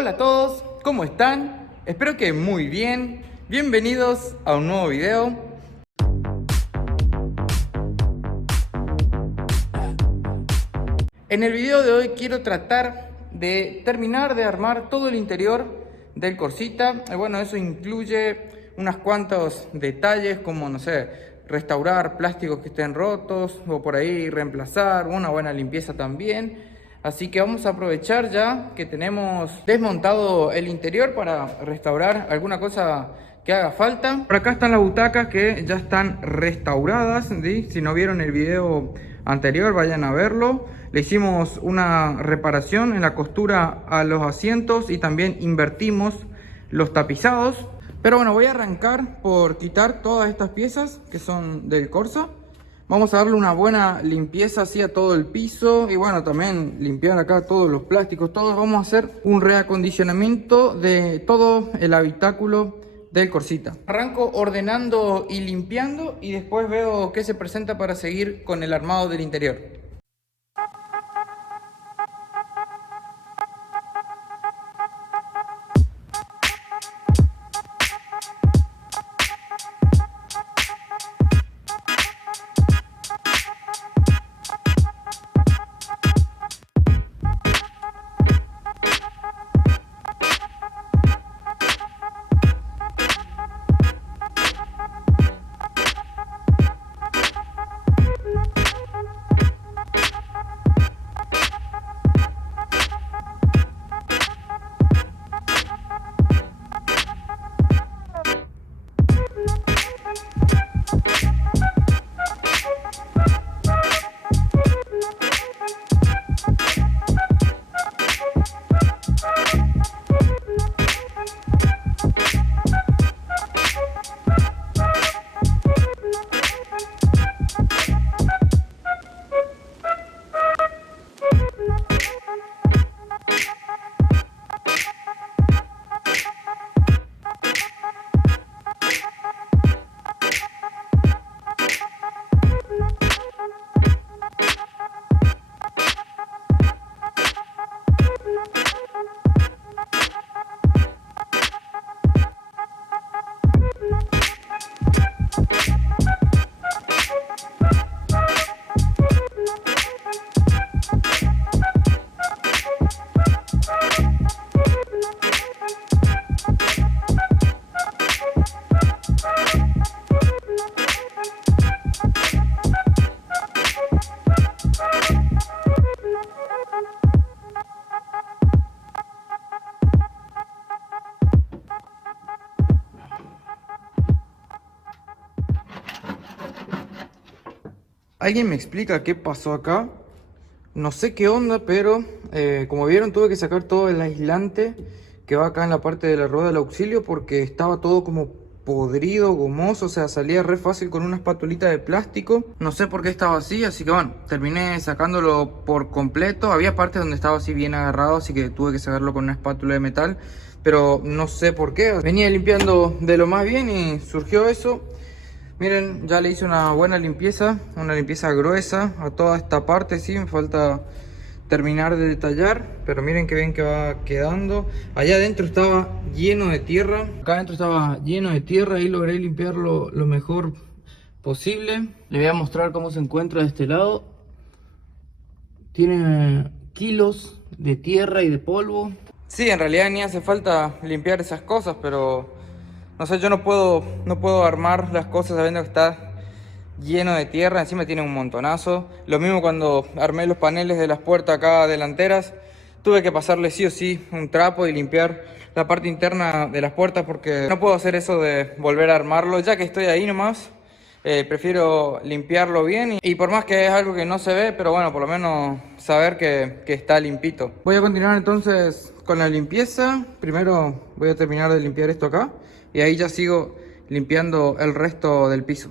Hola a todos, ¿cómo están? Espero que muy bien. Bienvenidos a un nuevo video. En el video de hoy quiero tratar de terminar de armar todo el interior del Corsita. Bueno, eso incluye unos cuantos detalles como, no sé, restaurar plásticos que estén rotos o por ahí reemplazar, una buena limpieza también. Así que vamos a aprovechar ya que tenemos desmontado el interior para restaurar alguna cosa que haga falta. Por acá están las butacas que ya están restauradas, ¿sí? Si no vieron el video anterior, vayan a verlo. Le hicimos una reparación en la costura a los asientos y también invertimos los tapizados. Pero bueno, voy a arrancar por quitar todas estas piezas que son del Corsa. Vamos a darle una buena limpieza así a todo el piso y bueno, también limpiar acá todos los plásticos, todos. Vamos a hacer un reacondicionamiento de todo el habitáculo del Corsita. Arranco ordenando y limpiando y después veo qué se presenta para seguir con el armado del interior. ¿Alguien me explica qué pasó acá? No sé qué onda, pero como vieron tuve que sacar todo el aislante que va acá en la parte de la rueda del auxilio porque estaba todo como podrido, gomoso, o sea, salía re fácil con una espatulita de plástico. No sé por qué estaba así, así que bueno, terminé sacándolo por completo. Había partes donde estaba así bien agarrado, así que tuve que sacarlo con una espátula de metal, pero no sé por qué. Venía limpiando de lo más bien y surgió eso. Miren, ya le hice una buena limpieza, una limpieza gruesa a toda esta parte, sí, me falta terminar de detallar, pero miren qué bien que va quedando. Allá adentro estaba lleno de tierra, acá adentro estaba lleno de tierra y logré limpiarlo lo mejor posible. Le voy a mostrar cómo se encuentra de este lado. Tiene kilos de tierra y de polvo. Sí, en realidad ni hace falta limpiar esas cosas, pero no sé, yo no puedo armar las cosas sabiendo que está lleno de tierra. Encima tiene un montonazo. Lo mismo cuando armé los paneles de las puertas acá delanteras. Tuve que pasarle sí o sí un trapo y limpiar la parte interna de las puertas porque no puedo hacer eso de volver a armarlo. Ya que estoy ahí nomás, prefiero limpiarlo bien. Y por más que es algo que no se ve, pero bueno, por lo menos saber que está limpito. Voy a continuar entonces con la limpieza. Primero voy a terminar de limpiar esto acá y ahí ya sigo limpiando el resto del piso.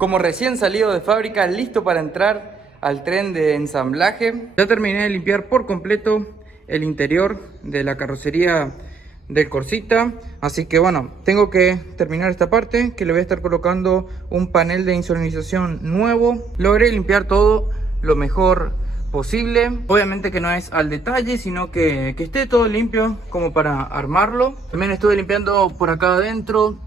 como recién salido de fábrica, listo para entrar al tren de ensamblaje. Ya terminé de limpiar por completo el interior de la carrocería del Corsita, así que bueno, tengo que terminar esta parte, que le voy a estar colocando un panel de insonorización nuevo. Logré limpiar todo lo mejor posible, obviamente que no es al detalle, sino que esté todo limpio como para armarlo. También estuve limpiando por acá adentro,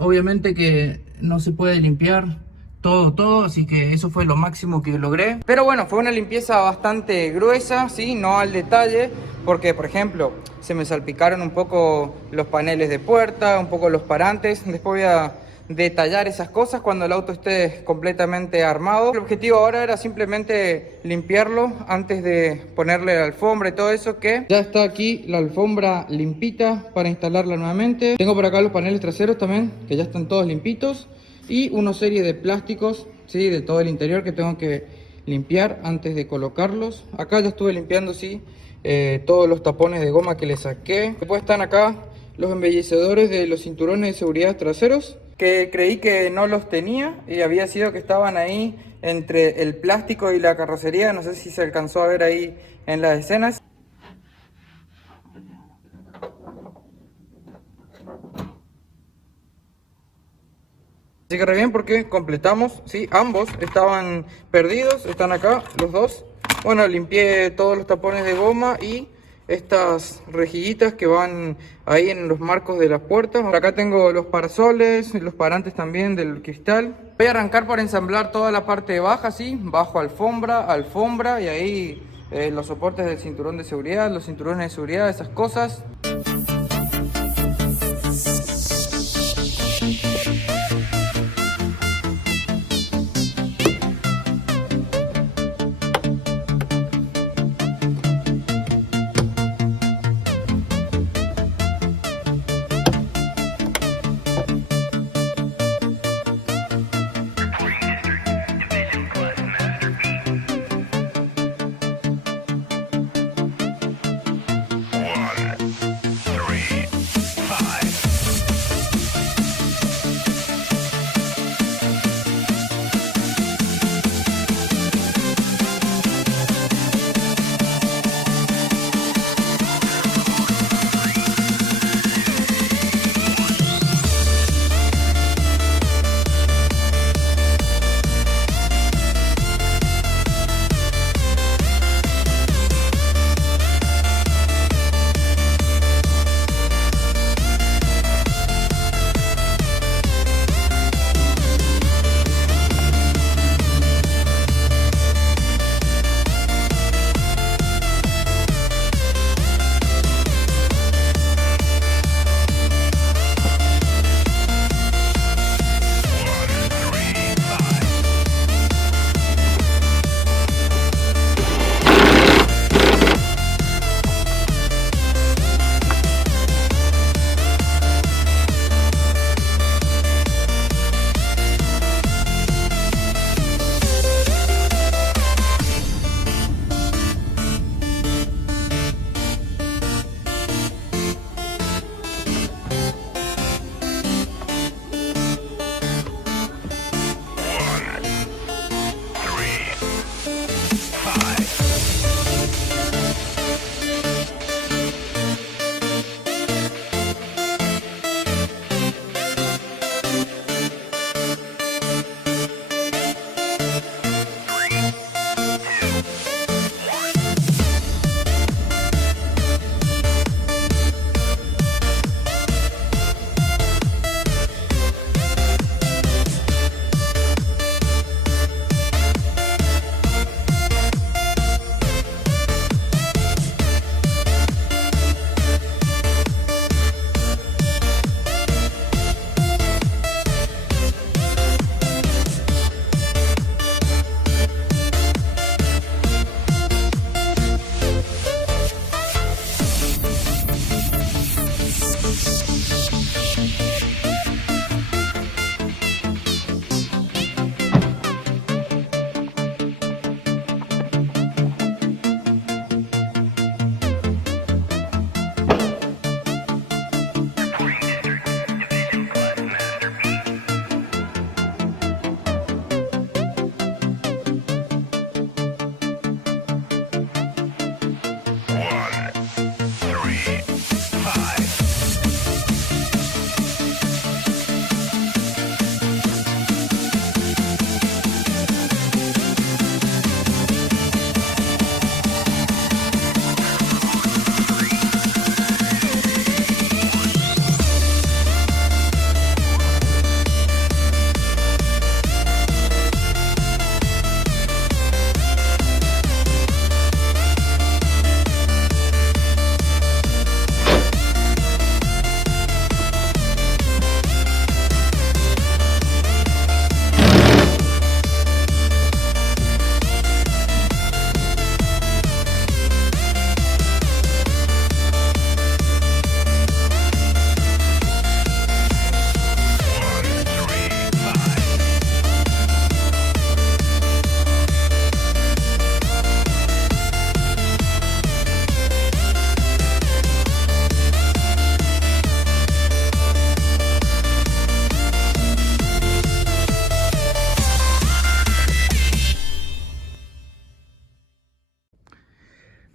obviamente que no se puede limpiar todo, así que eso fue lo máximo que logré. Pero bueno, fue una limpieza bastante gruesa, sí, no al detalle, porque por ejemplo se me salpicaron un poco los paneles de puerta, un poco los parantes. Después voy a detallar esas cosas cuando el auto esté completamente armado. El objetivo ahora era simplemente limpiarlo antes de ponerle la alfombra y todo eso, que ya está aquí la alfombra limpita para instalarla nuevamente. Tengo por acá los paneles traseros también, que ya están todos limpitos, y una serie de plásticos, sí, de todo el interior que tengo que limpiar antes de colocarlos. Acá ya estuve limpiando, sí, todos los tapones de goma que le saqué. Después están acá los embellecedores de los cinturones de seguridad traseros, que creí que no los tenía y había sido que estaban ahí entre el plástico y la carrocería. No sé si se alcanzó a ver ahí en las escenas. Así que re bien, porque completamos, sí, ambos estaban perdidos, están acá los dos. Bueno, limpié todos los tapones de goma y estas rejillitas que van ahí en los marcos de las puertas. Por acá tengo los parasoles, los parantes también del cristal. Voy a arrancar por ensamblar toda la parte baja, sí, bajo alfombra y ahí los soportes del cinturón de seguridad, los cinturones de seguridad, esas cosas.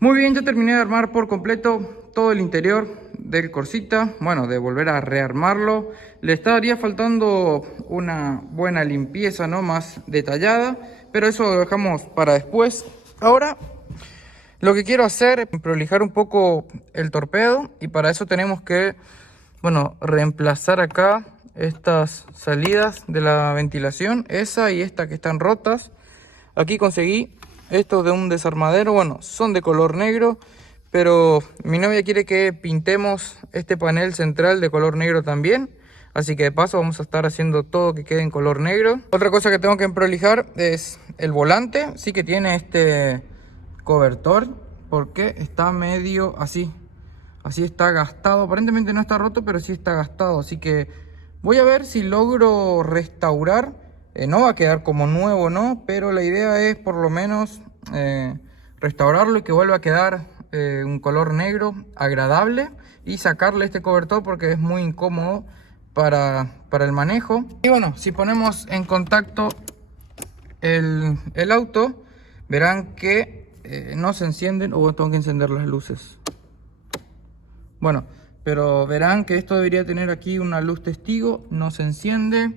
Muy bien, ya terminé de armar por completo todo el interior del Corsita. Bueno, de volver a rearmarlo. Le estaría faltando una buena limpieza, ¿no? Más detallada, pero eso lo dejamos para después. Ahora lo que quiero hacer es prolijar un poco el torpedo, y para eso tenemos que, bueno, reemplazar acá estas salidas de la ventilación, esa y esta que están rotas. Aquí conseguí estos de un desarmadero, bueno, son de color negro, pero mi novia quiere que pintemos este panel central de color negro también. Así que de paso vamos a estar haciendo todo que quede en color negro. Otra cosa que tengo que prolijar es el volante. Sí que tiene este cobertor, porque está medio así. Así está gastado. Aparentemente no está roto, pero sí está gastado. Así que voy a ver si logro restaurar. No va a quedar como nuevo, ¿no? Pero la idea es por lo menos restaurarlo y que vuelva a quedar un color negro agradable. Y sacarle este cobertor porque es muy incómodo para el manejo. Y bueno, si ponemos en contacto el auto, verán que no se encienden. O tengo que encender las luces. Bueno, pero verán que esto debería tener aquí una luz testigo. No se enciende.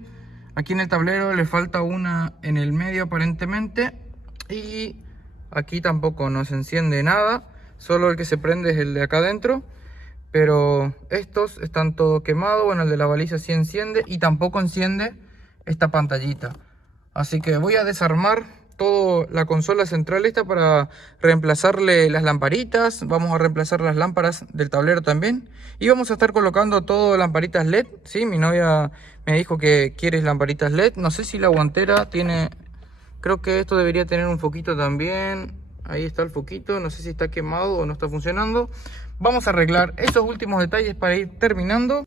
Aquí en el tablero le falta una en el medio aparentemente. Y aquí tampoco no se enciende nada. Solo el que se prende es el de acá adentro. Pero estos están todo quemados. Bueno, el de la baliza sí enciende. Y tampoco enciende esta pantallita. Así que voy a desarmar toda la consola central esta para reemplazarle las lamparitas. Vamos a reemplazar las lámparas del tablero también. Y vamos a estar colocando todo lamparitas LED. Sí, mi novia me dijo que quiere lamparitas LED. No sé si la guantera tiene... Creo que esto debería tener un foquito también. Ahí está el foquito. No sé si está quemado o no está funcionando. Vamos a arreglar esos últimos detalles para ir terminando.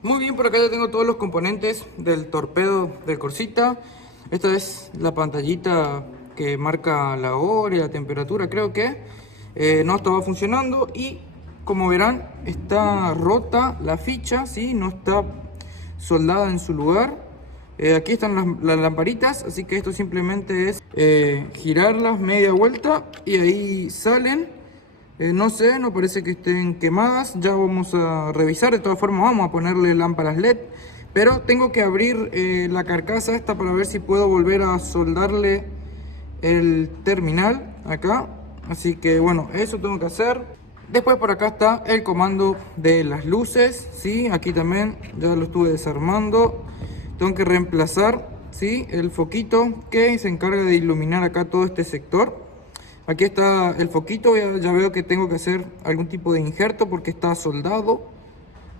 Muy bien, por acá ya tengo todos los componentes del torpedo del Corsita. Esta es la pantallita que marca la hora y la temperatura, creo que no estaba funcionando. Y como verán, está rota la ficha, ¿sí? No está soldada en su lugar. Aquí están las lamparitas, así que esto simplemente es girarlas media vuelta y ahí salen. No sé, no parece que estén quemadas. Ya vamos a revisar. De todas formas vamos a ponerle lámparas LED. Pero tengo que abrir la carcasa esta para ver si puedo volver a soldarle el terminal acá. Así que bueno, eso tengo que hacer. Después por acá está el comando de las luces, ¿sí? Aquí también ya lo estuve desarmando. Tengo que reemplazar, ¿sí? El foquito que se encarga de iluminar acá todo este sector. Aquí está el foquito, ya veo que tengo que hacer algún tipo de injerto porque está soldado.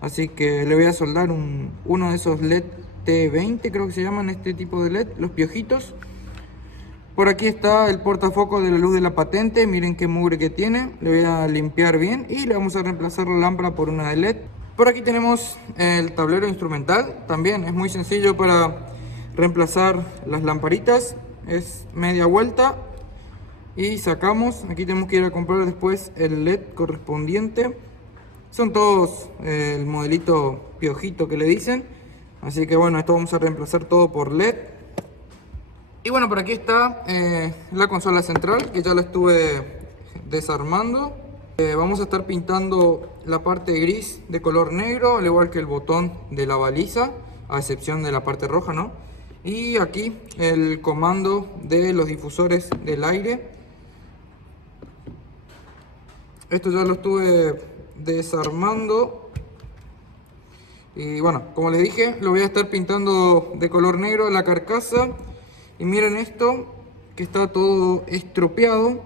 Así que le voy a soldar uno de esos LED T20, creo que se llaman este tipo de LED, los piojitos. Por aquí está el portafoco de la luz de la patente, miren qué mugre que tiene. Le voy a limpiar bien y le vamos a reemplazar la lámpara por una de LED. Por aquí tenemos el tablero instrumental, también es muy sencillo para reemplazar las lamparitas. Es media vuelta y sacamos. Aquí tenemos que ir a comprar después el LED correspondiente. Son todos el modelito piojito que le dicen. Así que bueno, esto vamos a reemplazar todo por LED. Y bueno, por aquí está la consola central, que ya la estuve desarmando. Vamos a estar pintando la parte gris de color negro, al igual que el botón de la baliza, a excepción de la parte roja, ¿no? Y aquí el comando de los difusores del aire. Esto ya lo estuve desarmando. Y bueno, como les dije, lo voy a estar pintando de color negro la carcasa. Y miren esto, que está todo estropeado.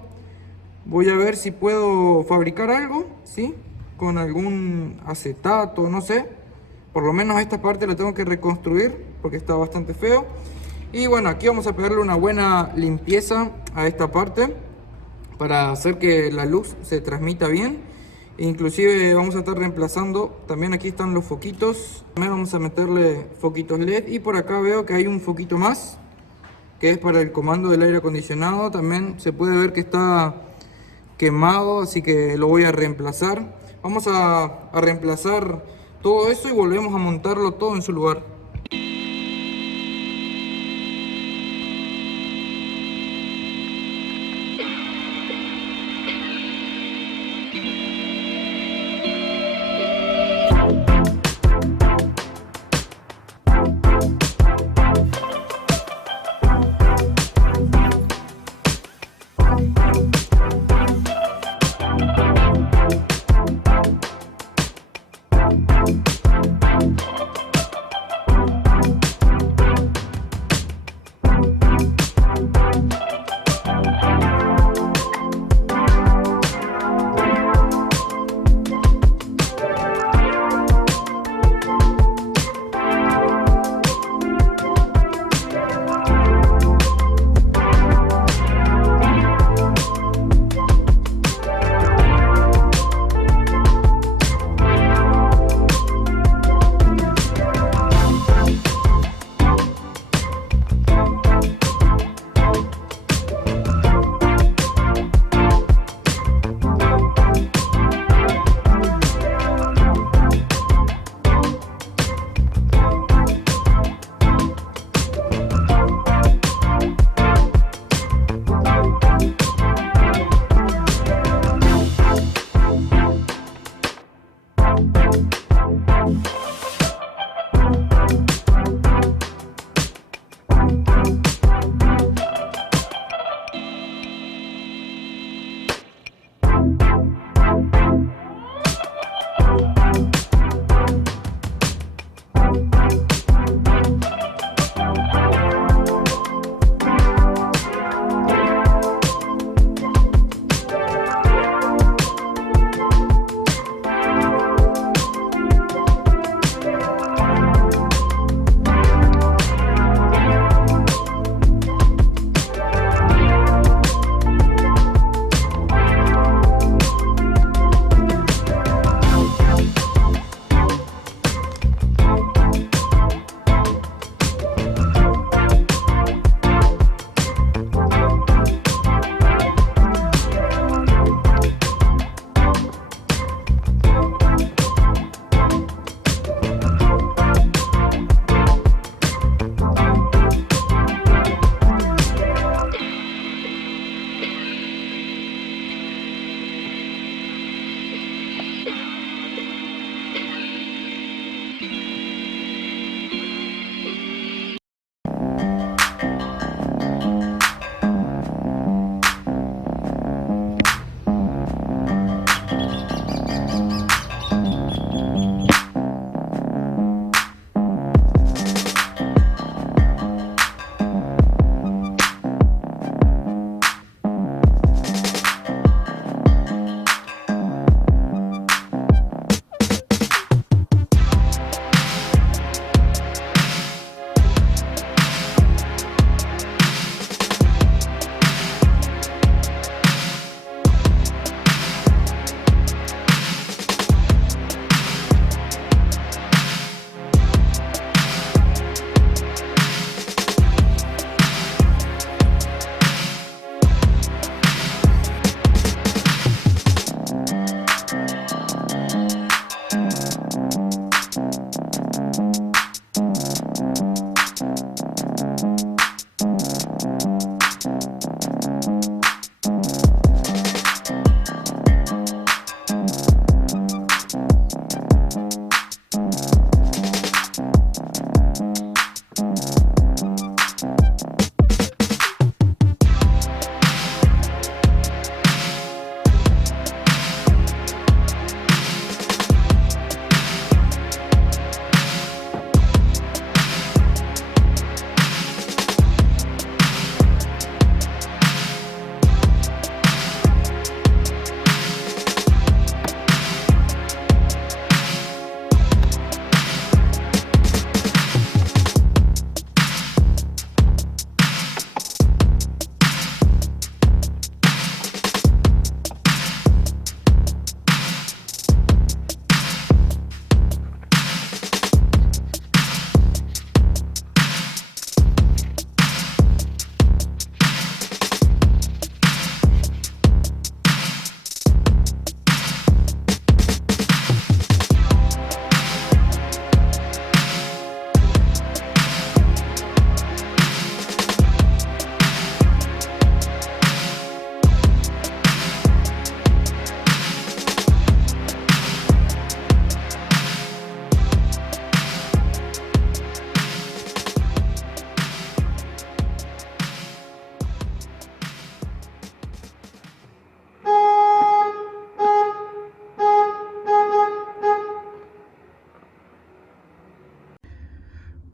Voy a ver si puedo fabricar algo, ¿sí? Con algún acetato, no sé. Por lo menos esta parte la tengo que reconstruir porque está bastante feo. Y bueno, aquí vamos a pegarle una buena limpieza a esta parte para hacer que la luz se transmita bien. Inclusive vamos a estar reemplazando, también aquí están los foquitos. También vamos a meterle foquitos LED y por acá veo que hay un foquito más, que es para el comando del aire acondicionado. También se puede ver que está quemado, así que lo voy a reemplazar. Vamos a reemplazar todo eso y volvemos a montarlo todo en su lugar.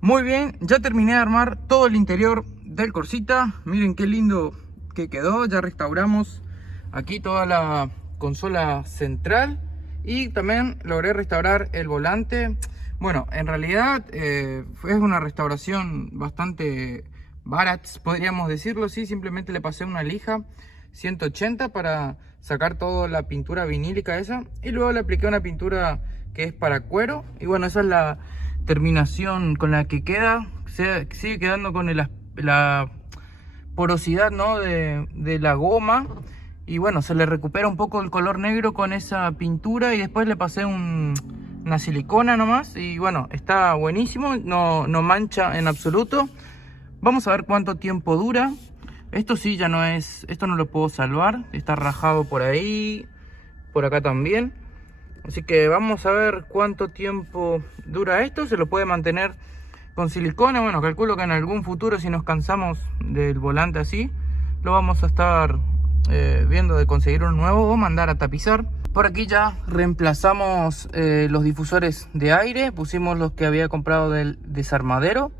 Muy bien, ya terminé de armar todo el interior del Corsita. Miren qué lindo que quedó. Ya restauramos aquí toda la consola central y también logré restaurar el volante. Bueno, en realidad es una restauración bastante barata, podríamos decirlo. Sí, simplemente le pasé una lija 180 para sacar toda la pintura vinílica esa, y luego le apliqué una pintura que es para cuero. Y bueno, esa es la terminación con la que queda. Sigue quedando con la porosidad, ¿no?, de la goma. Y bueno, se le recupera un poco el color negro con esa pintura. Y después le pasé una silicona nomás. Y bueno, está buenísimo, no mancha en absoluto. Vamos a ver cuánto tiempo dura. Esto sí ya no es, esto no lo puedo salvar. Está rajado por ahí, por acá también. Así que vamos a ver cuánto tiempo dura esto. Se lo puede mantener con silicona. Bueno, calculo que en algún futuro, si nos cansamos del volante así, lo vamos a estar viendo de conseguir un nuevo o mandar a tapizar. Por aquí ya reemplazamos los difusores de aire. Pusimos los que había comprado del desarmadero.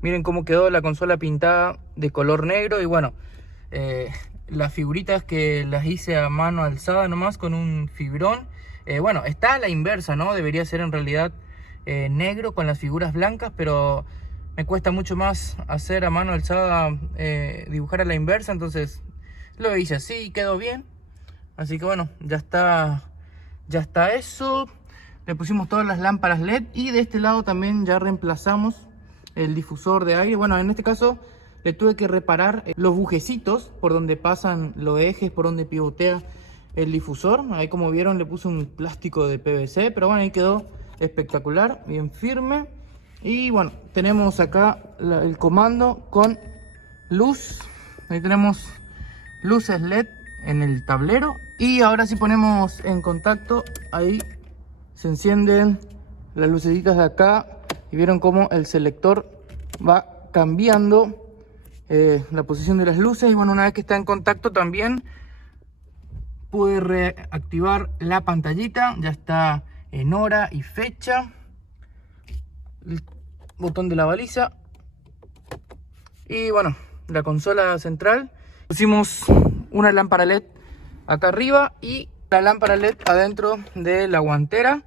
Miren cómo quedó la consola pintada de color negro. Y bueno, las figuritas que las hice a mano alzada nomás con un fibrón. Bueno, está a la inversa, ¿no? Debería ser en realidad negro con las figuras blancas, pero me cuesta mucho más hacer a mano alzada, dibujar a la inversa. Entonces lo hice así y quedó bien. Así que bueno, ya está eso. Le pusimos todas las lámparas LED y de este lado también ya reemplazamos el difusor de aire. Bueno, en este caso le tuve que reparar los bujecitos por donde pasan los ejes, por donde pivotea el difusor. Ahí, como vieron, le puse un plástico de PVC, pero bueno, ahí quedó espectacular, bien firme. Y bueno, tenemos acá el comando con luz. Ahí tenemos luces LED en el tablero. Y ahora si ponemos en contacto, ahí se encienden las lucecitas de acá. Y vieron cómo el selector va cambiando la posición de las luces. Y bueno, una vez que está en contacto también pude reactivar la pantallita. Ya está en hora y fecha. El botón de la baliza. Y bueno, la consola central. Pusimos una lámpara LED acá arriba y la lámpara LED adentro de la guantera.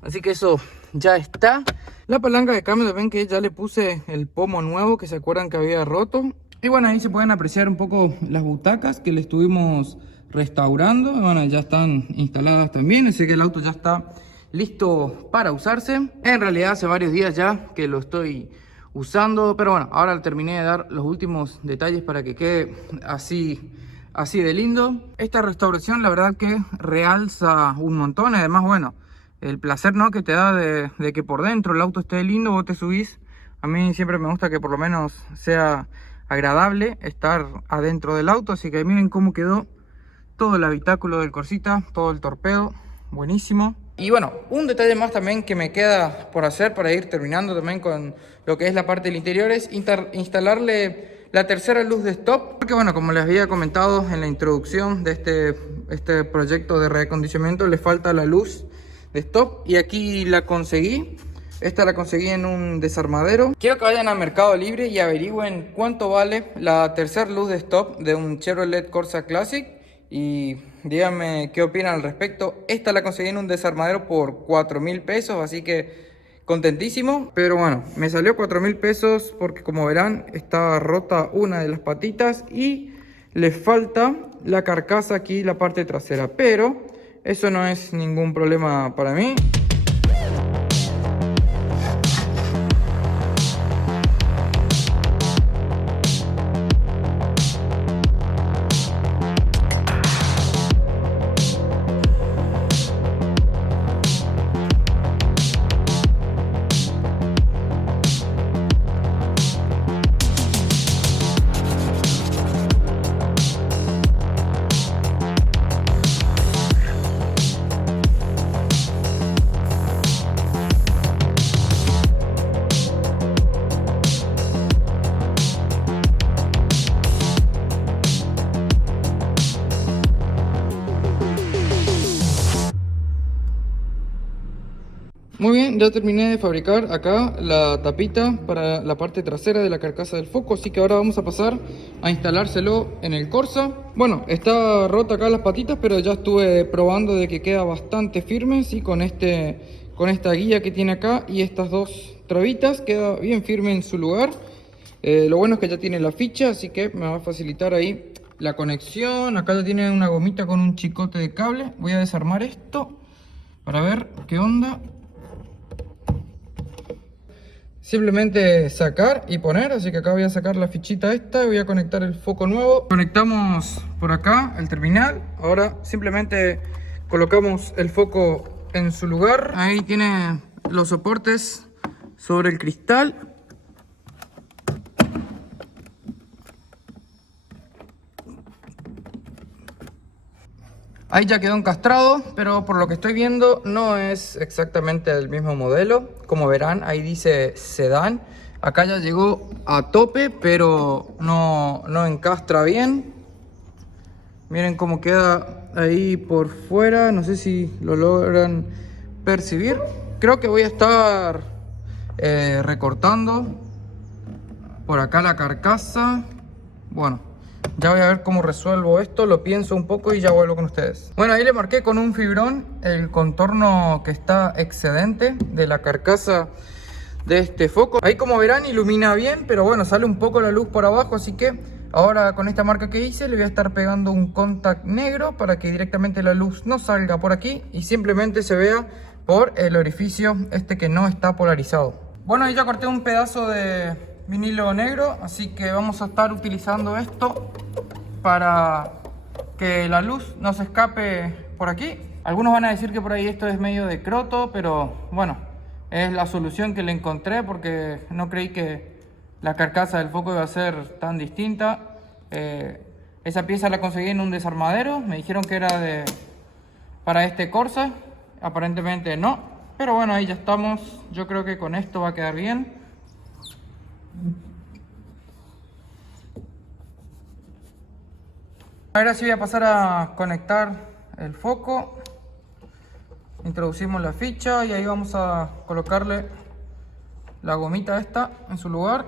Así que eso ya está. La palanca de cambio, ven que ya le puse el pomo nuevo que se acuerdan que había roto. Y bueno, ahí se pueden apreciar un poco las butacas que le estuvimos restaurando. Bueno, ya están instaladas también, así que el auto ya está listo para usarse. En realidad hace varios días ya que lo estoy usando, pero bueno, ahora terminé de dar los últimos detalles para que quede así de lindo. Esta restauración la verdad que realza un montón. Además, bueno, el placer, ¿no?, que te da de que por dentro el auto esté lindo. Vos te subís, a mí siempre me gusta que por lo menos sea agradable estar adentro del auto. Así que miren cómo quedó todo el habitáculo del Corsita, todo el torpedo, buenísimo. Y bueno, un detalle más también que me queda por hacer para ir terminando también con lo que es la parte del interior es instalarle la tercera luz de stop. Porque bueno, como les había comentado en la introducción de este proyecto de reacondicionamiento, le falta la luz de stop y aquí la conseguí. Esta la conseguí en un desarmadero. Quiero que vayan a Mercado Libre y averigüen cuánto vale la tercera luz de stop de un Chevrolet Corsa Classic y díganme qué opinan al respecto. Esta la conseguí en un desarmadero por 4.000 pesos, así que contentísimo. Pero bueno, me salió 4.000 pesos porque, como verán, está rota una de las patitas y le falta la carcasa aquí, la parte trasera, pero eso no es ningún problema para mí. Muy bien, ya terminé de fabricar acá la tapita para la parte trasera de la carcasa del foco, así que ahora vamos a pasar a instalárselo en el Corsa. Bueno, está rota acá las patitas, pero ya estuve probando de que queda bastante firme, sí, con esta guía que tiene acá y estas dos trabitas queda bien firme en su lugar. Lo bueno es que ya tiene la ficha, así que me va a facilitar ahí la conexión. Acá ya tiene una gomita con un chicote de cable. Voy a desarmar esto para ver qué onda. Simplemente sacar y poner, así que acá voy a sacar la fichita esta y voy a conectar el foco nuevo. Conectamos por acá el terminal. Ahora simplemente colocamos el foco en su lugar. Ahí tiene los soportes sobre el cristal. Ahí ya quedó encastrado, pero por lo que estoy viendo no es exactamente el mismo modelo. Como verán, ahí dice sedán. Acá ya llegó a tope, pero no encastra bien. Miren cómo queda ahí por fuera. No sé si lo logran percibir. Creo que voy a estar recortando por acá la carcasa. Bueno, ya voy a ver cómo resuelvo esto, lo pienso un poco y ya vuelvo con ustedes. Bueno, ahí le marqué con un fibrón el contorno que está excedente de la carcasa de este foco. Ahí, como verán, ilumina bien, pero bueno, sale un poco la luz por abajo, así que ahora con esta marca que hice le voy a estar pegando un contact negro para que directamente la luz no salga por aquí y simplemente se vea por el orificio este que no está polarizado. Bueno, ahí ya corté un pedazo de vinilo negro, así que vamos a estar utilizando esto para que la luz no se escape por aquí. Algunos van a decir que por ahí esto es medio de croto, pero bueno, es la solución que le encontré porque no creí que la carcasa del foco iba a ser tan distinta. Esa pieza la conseguí en un desarmadero, me dijeron que era para este Corsa, aparentemente no, pero bueno, ahí ya estamos. Yo creo que con esto va a quedar bien. Ahora sí voy a pasar a conectar el foco. Introducimos la ficha y ahí vamos a colocarle la gomita esta en su lugar.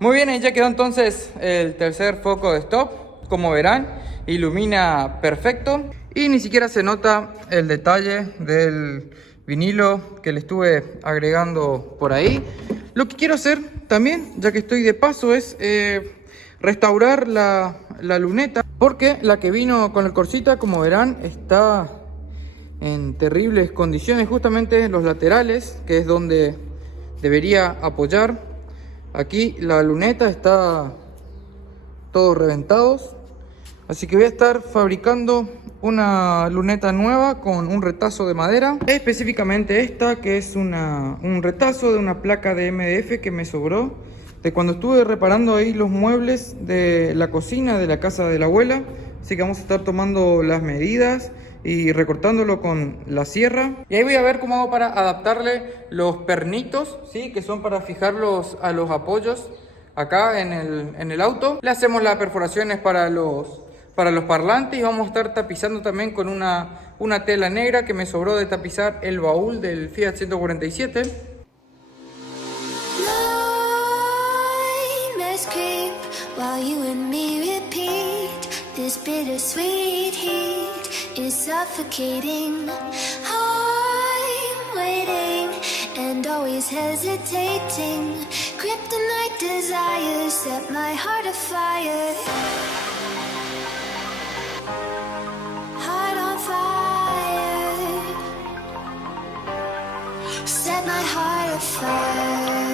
Muy bien, ahí ya quedó entonces el tercer foco de stop. Como verán, ilumina perfecto y ni siquiera se nota el detalle del vinilo que le estuve agregando por ahí. Lo que quiero hacer también, ya que estoy de paso, es restaurar la luneta, porque la que vino con el Corsita, como verán, está en terribles condiciones. Justamente los laterales, que es donde debería apoyar, aquí la luneta está todos reventados. Así que voy a estar fabricando una luneta nueva con un retazo de madera. Específicamente esta, que es un retazo de una placa de MDF que me sobró de cuando estuve reparando ahí los muebles de la cocina de la casa de la abuela. Así que vamos a estar tomando las medidas y recortándolo con la sierra. Y ahí voy a ver cómo hago para adaptarle los pernitos, ¿sí? Que son para fijarlos a los apoyos acá en el auto. Le hacemos las perforaciones para los parlantes y vamos a estar tapizando también con una tela negra que me sobró de tapizar el baúl del Fiat 147. Kryptonite desires set my heart afire. Heart on fire. Set my heart afire.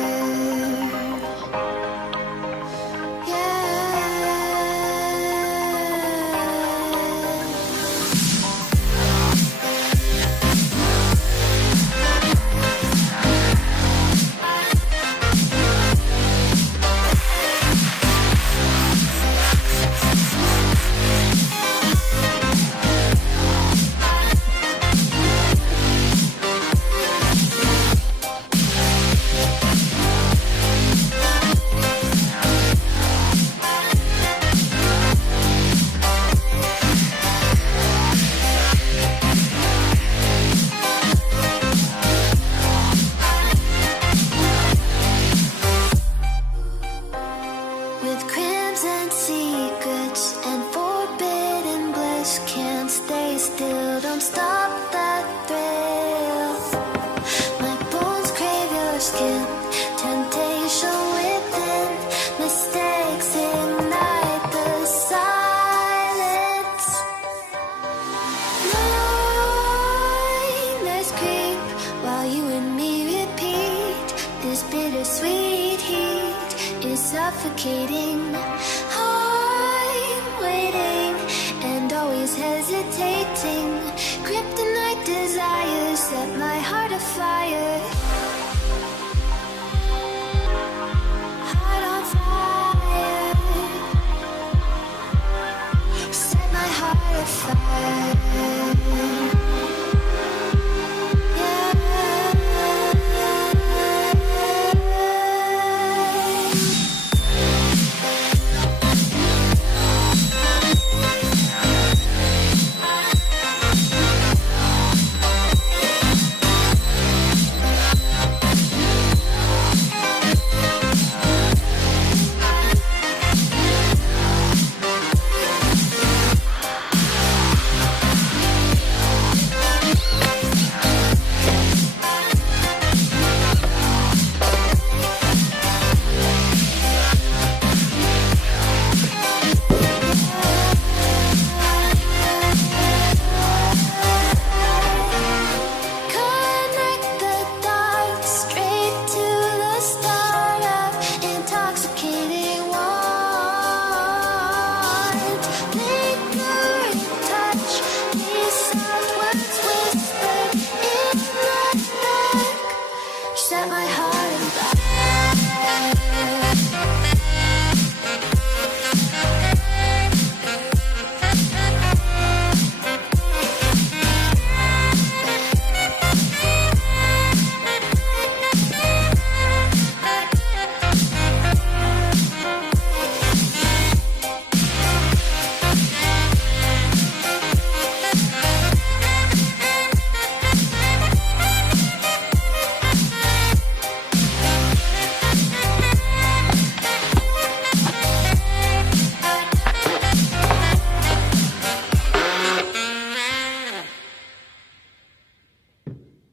suffocating. I'm waiting and always hesitating. Kryptonite desires set my heart afire. Heart on fire. Set my heart afire. Set my heart on fire.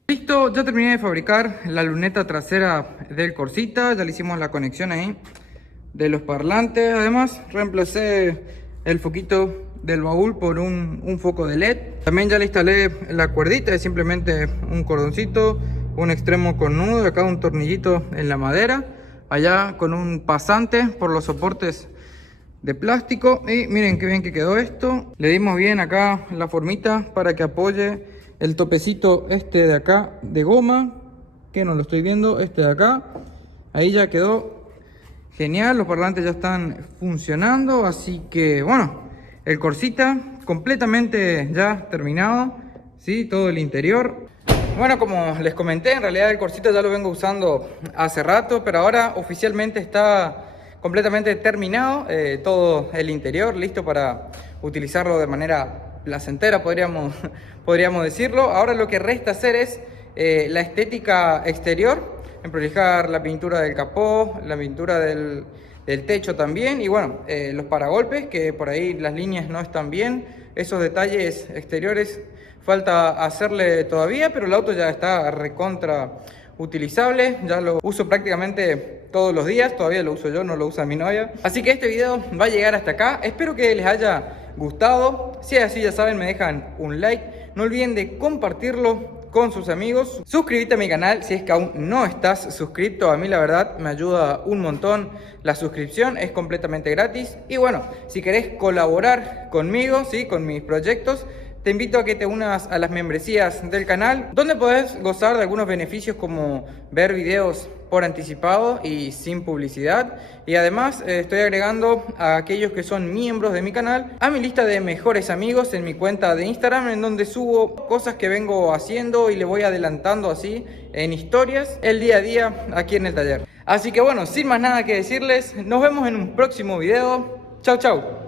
Listo, ya terminé de fabricar la luneta trasera del Corsita, ya le hicimos la conexión ahí de los parlantes. Además reemplacé el foquito del baúl por un foco de LED. También ya le instalé la cuerdita, es simplemente un cordoncito, un extremo con nudo, acá un tornillito en la madera, allá con un pasante por los soportes de plástico. Y miren qué bien que quedó esto. Le dimos bien acá la formita para que apoye el topecito este de acá de goma, que no lo estoy viendo, este de acá. Ahí ya quedó genial, los parlantes ya están funcionando, así que bueno, el Corsita completamente ya terminado, ¿sí? Todo el interior. Bueno, como les comenté, en realidad el Corsita ya lo vengo usando hace rato, pero ahora oficialmente está completamente terminado, todo el interior listo para utilizarlo de manera placentera, podríamos decirlo. Ahora lo que resta hacer es la estética exterior, emprolijar la pintura del capó, la pintura del techo también, y bueno, los paragolpes, que por ahí las líneas no están bien, esos detalles exteriores falta hacerle todavía, pero el auto ya está recontra utilizable, ya lo uso prácticamente todos los días, todavía lo uso yo, no lo usa mi novia. Así que este video va a llegar hasta acá, espero que les haya gustado. Si es así, ya saben, me dejan un like, no olviden de compartirlo con sus amigos, suscríbete a mi canal si es que aún no estás suscrito. A mí la verdad me ayuda un montón la suscripción, es completamente gratis. Y bueno, si querés colaborar conmigo, ¿sí? Con mis proyectos, te invito a que te unas a las membresías del canal, donde podés gozar de algunos beneficios como ver videos por anticipado y sin publicidad. Y además estoy agregando a aquellos que son miembros de mi canal a mi lista de mejores amigos en mi cuenta de Instagram, en donde subo cosas que vengo haciendo y le voy adelantando así en historias el día a día aquí en el taller. Así que bueno, sin más nada que decirles, nos vemos en un próximo video. Chau, chau.